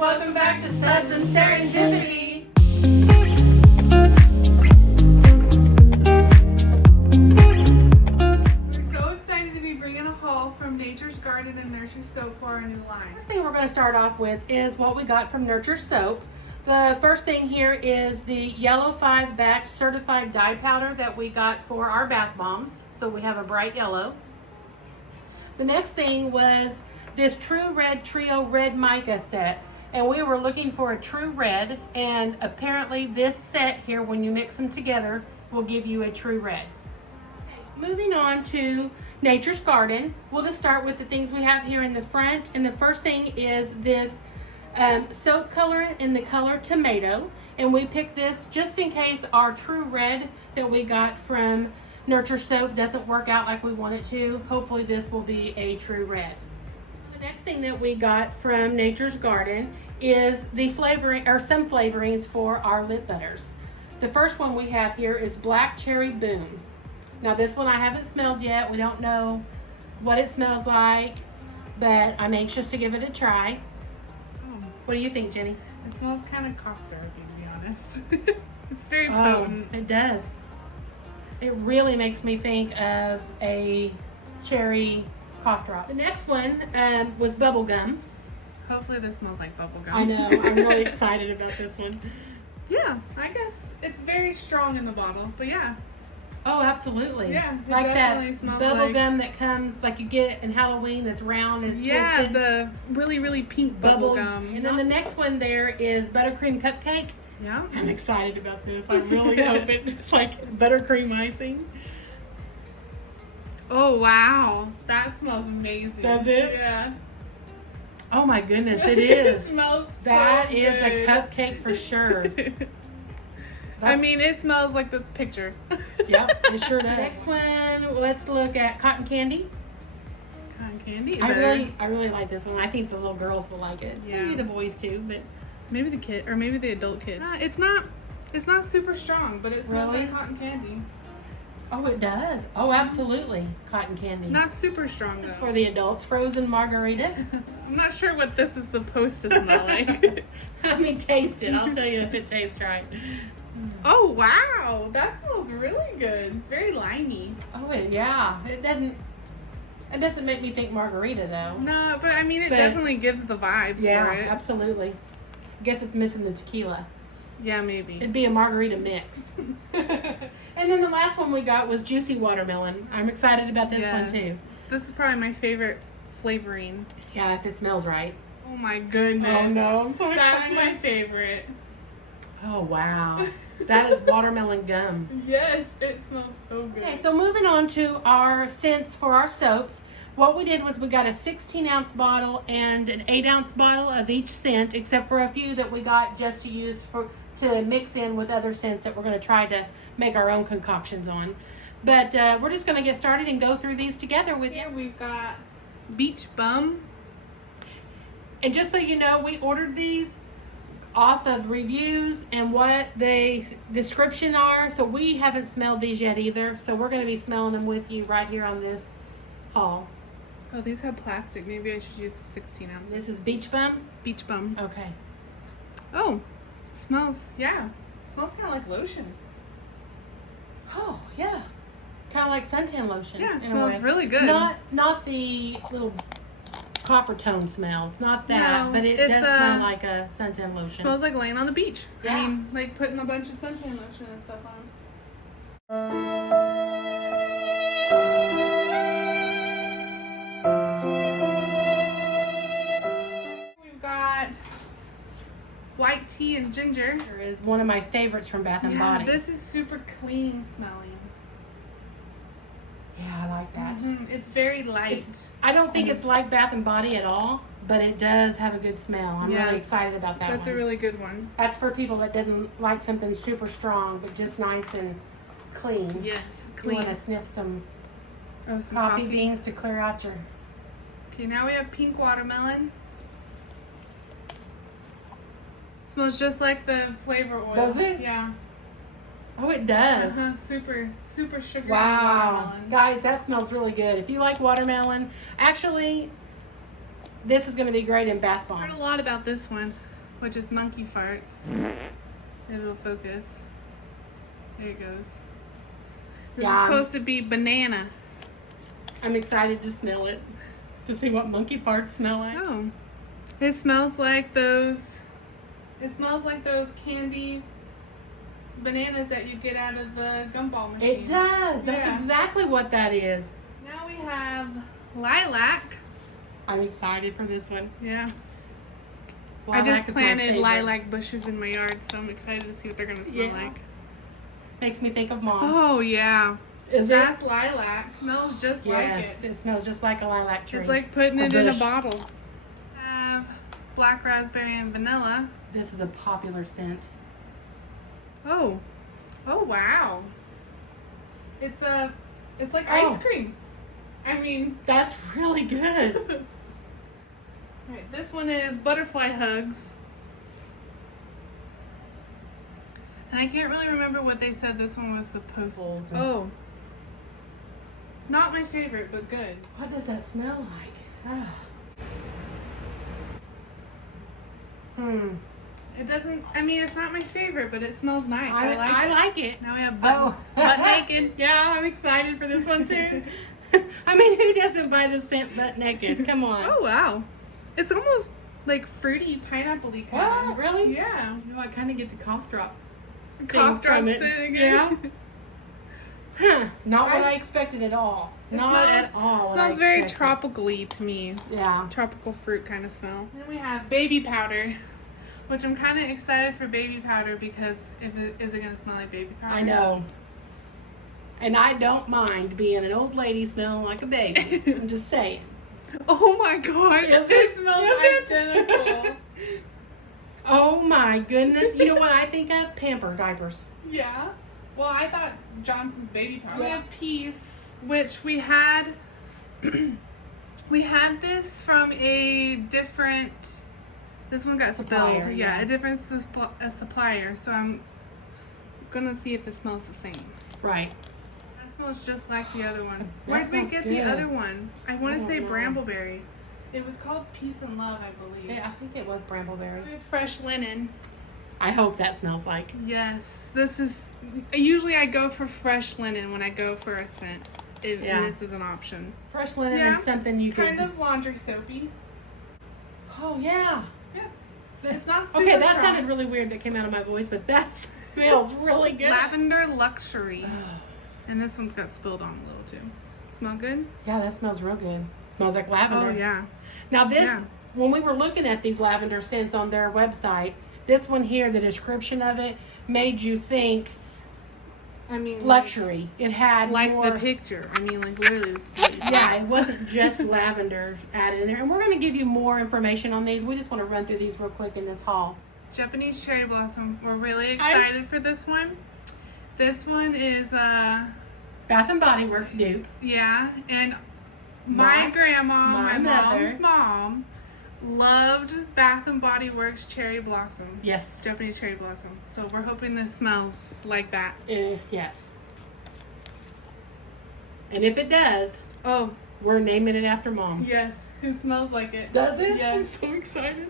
welcome back to Suds and Serendipity. We're so excited to be bringing a haul from Nature's Garden and Nursery Soap for our new line. First thing we're going to start off with is what we got from Nurture Soap. The first thing here is the yellow 5 batch certified dye powder that we got for our bath bombs. So we have a bright yellow. The next thing was this True Red Trio Red Mica set. And we were looking for a true red, and apparently this set here, when you mix them together, will give you a true red. Moving on to Nature's Garden, we'll just start with the things we have here in the front. And the first thing is this soap color in the color tomato. And we picked this just in case our true red that we got from Nurture Soap doesn't work out like we want it to. Hopefully this will be a true red. The next thing that we got from Nature's Garden is the flavoring, or some flavorings for our lip butters. The first one we have here is Black Cherry Boom. Now this one I haven't smelled yet. We don't know what it smells like, but I'm anxious to give it a try. What do you think, Jenny? It smells kind of cough syrupy, to be honest. It's very potent. It does. It really makes me think of a cherry cough drop. The next one was bubble gum. Hopefully this smells like bubble gum. I know. I'm really excited about this one. Yeah, I guess it's very strong in the bottle, but yeah. Oh, absolutely. Yeah, it like definitely that smells bubble like gum that comes like you get in Halloween that's round and yeah, twisted. the really pink bubble gum. And then the next one there is buttercream cupcake. Yeah. I'm excited about this. I really hope it's like buttercream icing. Oh wow, that smells amazing. Does it? Yeah. Oh my goodness, it is. It smells That so is a good. cupcake for sure. I mean, it smells like this picture. Yep, it sure does. Next one, let's look at cotton candy. Cotton candy. I really like this one. I think the little girls will like it. Yeah. Maybe the boys too, but maybe the kid, or maybe the adult kid. It's not super strong, but it smells Really? like cotton candy. oh, it does. Oh, absolutely, cotton candy. Not super strong This is though. for the adults. Frozen margarita. I'm not sure what this is supposed to smell like. I mean, taste it. I'll tell you if it tastes right. Oh wow, that smells really good. Very limey. Oh, yeah. It doesn't make me think margarita though. No, but I mean, it But- definitely gives the vibe Yeah, for it. absolutely. I guess it's missing the tequila. Yeah, maybe. It'd be a margarita mix. And then the last one we got was juicy watermelon. I'm excited about this one too. This is probably my favorite flavoring. Yeah, if it smells right. Oh my goodness. Oh no, I'm so That's excited. my favorite. Oh wow. That is watermelon gum. Yes, it smells so good. Okay, so moving on to our scents for our soaps. What we did was we got a 16-ounce bottle and an 8-ounce bottle of each scent, except for a few that we got just to use to mix in with other scents that we're going to try to make our own concoctions on. But we're just going to get started and go through these together with you. Here we've got Beach Bum. And just so you know, we ordered these off of reviews and what the description are, so we haven't smelled these yet either. So we're going to be smelling them with you right here on this haul. Oh, these have plastic. Maybe I should use the 16 ounce. This is Beach Bum. Beach Bum. Okay. Oh, smells, yeah. Smells kind of like lotion. Oh yeah, kind of like suntan lotion. Yeah, it in a smells way. really good. Not the little copper tone smell. It's not that, No, but it it's, does smell like a suntan lotion. Smells like laying on the beach. Yeah. I mean, like putting a bunch of suntan lotion and stuff on. We've got white tea and ginger. There is one of my favorites from Bath and Yeah, Body. this is super clean smelling. Yeah, I like that. It's very light. I don't think it's like Bath and Body at all, but it does have a good smell. I'm Yeah, really excited about that That's one. a really good one. That's for people that didn't like something super strong, but just nice and clean. Yes, You clean. want to sniff some Oh, some coffee beans to clear out your... Okay, now we have pink watermelon. Smells just like the flavor oil. Does it? Yeah. Oh, it does. Super sugary Wow. watermelon. Guys, that smells really good. If you like watermelon, actually, this is going to be great in bath I heard bombs. a lot about this one. which is monkey farts. Maybe it'll focus. There it goes. This is supposed to be banana. I'm excited to smell it. To see what monkey farts smell like. Oh. It smells like those. It smells like those candy bananas that you get out of the gumball machine. It does. That's Yeah. exactly what that is. Now we have lilac. I'm excited for this one. Yeah. Lilac I just is my planted favorite. lilac bushes in my yard, so I'm excited to see what they're gonna smell Yeah. like. Makes me think of Mom. Oh yeah. Is That's it? lilac. Smells just like Yes. it. It smells just like a lilac tree. It's like putting A it in a bush. bottle. I have black raspberry and vanilla. This is a popular scent. Oh. Oh wow. It's like Oh. ice cream. I mean, That's really good. right, this one is butterfly hugs. And I can't really remember what they said this one was supposed to. Apples. Oh. Not my favorite, but good. What does that smell like? Ah. It doesn't, I mean, it's not my favorite, but it smells nice. I like I it. like it. Now we have Oh. butt naked. Yeah, I'm excited for this one too. I mean, who doesn't buy the scent butt naked? Come on. Oh, wow. It's almost like fruity, pineapple-y kind Wow, of. really? Yeah. You know, I kind of get the cough drop. Cough from drops it. in again. Yeah. Huh. Not what I expected at all. Not at all. It what smells I very expected. tropical-y to me. Yeah. Tropical fruit kind of smell. Then we have baby powder, which I'm kind of excited for baby powder because if it is it going to smell like baby powder? I know. And I don't mind being an old lady smelling like a baby. I'm just saying. Oh my gosh. Is It it? smells Is it? identical. Oh my goodness. You know what I think of? Pamper diapers. Yeah. Well, I thought Johnson's baby powder. We Yeah. have Peace, which we had. We had this from a different. This one got Supplier, spilled. yeah. A different supplier. So I'm gonna see if it smells the same. Right. That smells just like the other one. That Where did we smells get good. the other one? I want I to say don't know. Brambleberry. It was called Peace and Love, I believe. Yeah, I think it was Brambleberry. We have Fresh linen. I hope that smells like. Yes, this is. Usually I go for fresh linen when I go for a scent. Yeah. And this is an option. Fresh linen Yeah. is something you can. Kind of laundry soapy. Oh, yeah. Yeah. It's not super Okay, that strong. sounded really weird that came out of my voice, but that smells really good. Lavender Luxury. And this one's got spilled on a little too. Smell good? Yeah, that smells real good. Smells like lavender. Oh, yeah. Now this, Yeah. when we were looking at these lavender scents on their website, this one here, the description of it, made you think I mean, luxury. It had Like more. the picture. I mean, like literally this is what it is. Yeah, it wasn't just lavender added in there. And we're going to give you more information on these. We just want to run through these real quick in this haul. Japanese cherry blossom. We're really excited for this one. This one is Bath and Body Works dupe. yeah, and my grandma, my my mother. mom's mom, loved Bath and Body Works cherry blossom. Yes. Japanese cherry blossom. So we're hoping this smells like that. Yes. And if it does, Oh, we're naming it after Mom. yes. It smells like it. Does it? I'm Yes. so excited.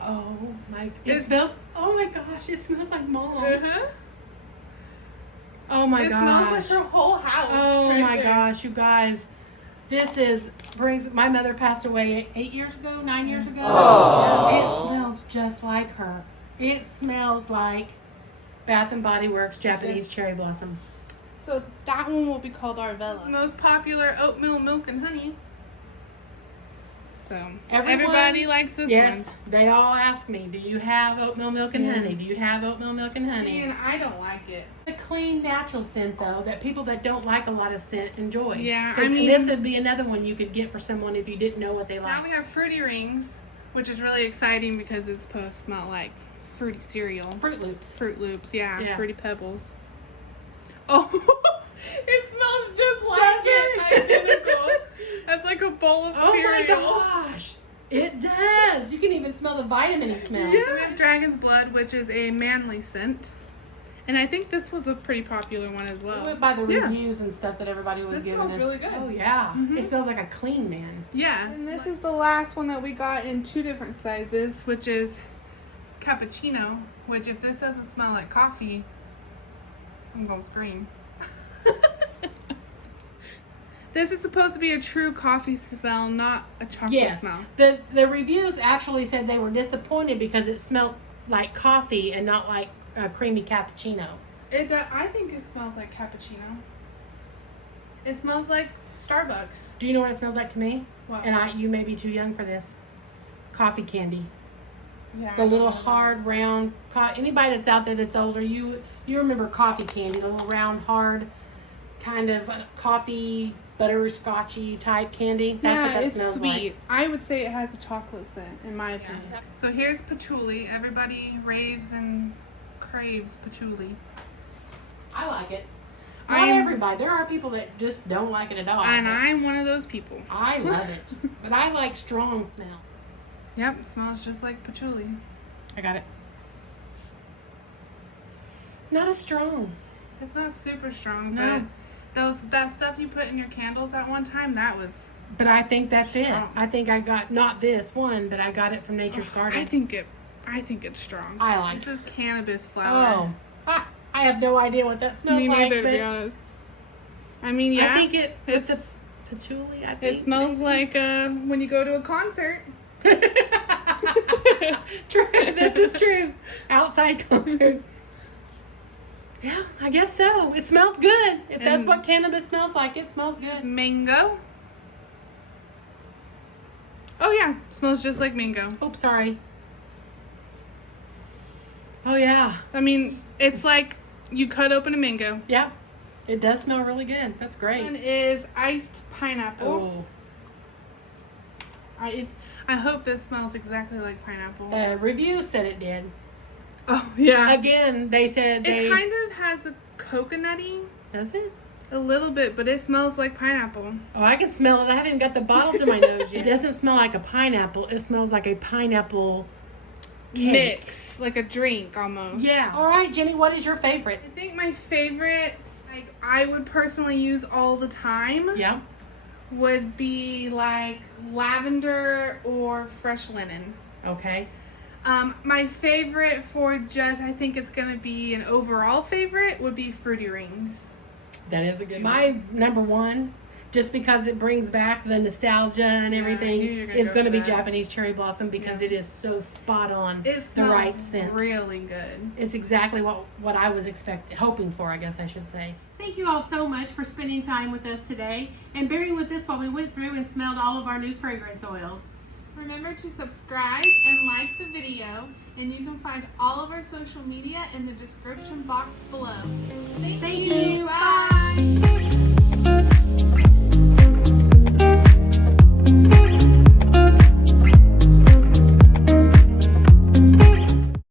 Oh my! It It's- smells. Oh my gosh! It smells like Mom. Uh-huh. Oh my It gosh! smells like her whole house. Oh right my there. gosh, you guys! This brings. My mother passed away 8 years ago, 9 years ago. It smells just like her. It smells like Bath and Body Works Japanese Yes. cherry blossom. So that one will be called Arvella. The most popular oatmeal milk and honey. So everybody likes this Yes, one. they all ask me, "Do you have oatmeal milk and Yeah. honey? Do you have oatmeal milk and honey?" See, and I don't like it. It's a clean, natural scent, though, that people that don't like a lot of scent enjoy. Yeah, I 'Cause mean- this would be another one you could get for someone if you didn't know what they like. Now we have Fruity Rings, which is really exciting because it's supposed to smell like fruity cereal. Fruit Loops. Fruit Loops, yeah. Yeah. Fruity Pebbles. Oh, it smells just like Does it. it? Identical. That's like a bowl of Oh cereal. my gosh! It does. You can even smell the vitamin smell. Yeah. We have Dragon's Blood, which is a manly scent. And I think this was a pretty popular one as We well. went by the Yeah. reviews and stuff that everybody was This giving smells us. really good. Oh yeah, Mhm. it smells like a clean man. Yeah. And this is the last one that we got in 2 different sizes, which is cappuccino, which if this doesn't smell like coffee, I'm gonna scream. This is supposed to be a true coffee smell, not a chocolate Yes, smell. the reviews actually said they were disappointed because it smelled like coffee and not like a creamy cappuccino. I think it smells like cappuccino. It smells like Starbucks. Do you know what it smells like to me? What? And you may be too young for this. Coffee candy. Yeah, The little hard round. Anybody that's out there that's older, you remember coffee candy, the little round hard kind of coffee butterscotchy type candy. That's what that it's smells sweet. like. I would say it has a chocolate scent, in my opinion. So here's patchouli. Everybody raves and craves patchouli. I like it. Not I'm- everybody. There are people that just don't like it at all. And but I'm one of those people. I love it. But I like strong smell. Yep, smells just like patchouli. I got it. Not as strong. It's not super strong, No. but that stuff you put in your candles at one time, that was... But I think that's it. Strong. I think I got not this one, but I got it from Nature's Garden. I think it's strong. I like This is cannabis flower. Oh, ha, I have no idea what that smells Me like. neither, to But be honest. I mean, yeah. I think it. It's it's, a patchouli. I think it smells like when you go to a concert. True. This is true. Outside concert. Yeah, I guess so. It smells good. If that's And- what cannabis smells like, it smells good. Mango. Oh yeah, smells just like mango. Oops, sorry. Oh yeah, I mean, it's like you cut open a mango. yeah. It does smell really good. That's One great. is iced pineapple. Oh, I hope this smells exactly like pineapple. the review said it did. Oh yeah. Again, they said It kind of has a coconutty, Does it? a little bit, but it smells like pineapple. Oh, I can smell it. I haven't even got the bottle to my nose yet. It doesn't smell like a pineapple. It smells like a pineapple cake. Mix, like a drink almost. Yeah. All right, Jenny, what is your favorite? I think my favorite, like I would personally use all the time, Yeah. would be like lavender or fresh linen. Okay. My favorite for just, I think it's gonna be an overall favorite, would be Fruity Rings. That is a good one. My number one, just because it brings back the nostalgia and Yeah, I everything, knew you were gonna is go going to for be that. Japanese cherry blossom because Yeah. it is so spot on. It the smells right scent. really good. It's exactly what I was hoping for, I guess I should say. Thank you all so much for spending time with us today and bearing with us while we went through and smelled all of our new fragrance oils. Remember to subscribe and like the video, and you can find all of our social media in the description box below. Thank Thank you. Bye.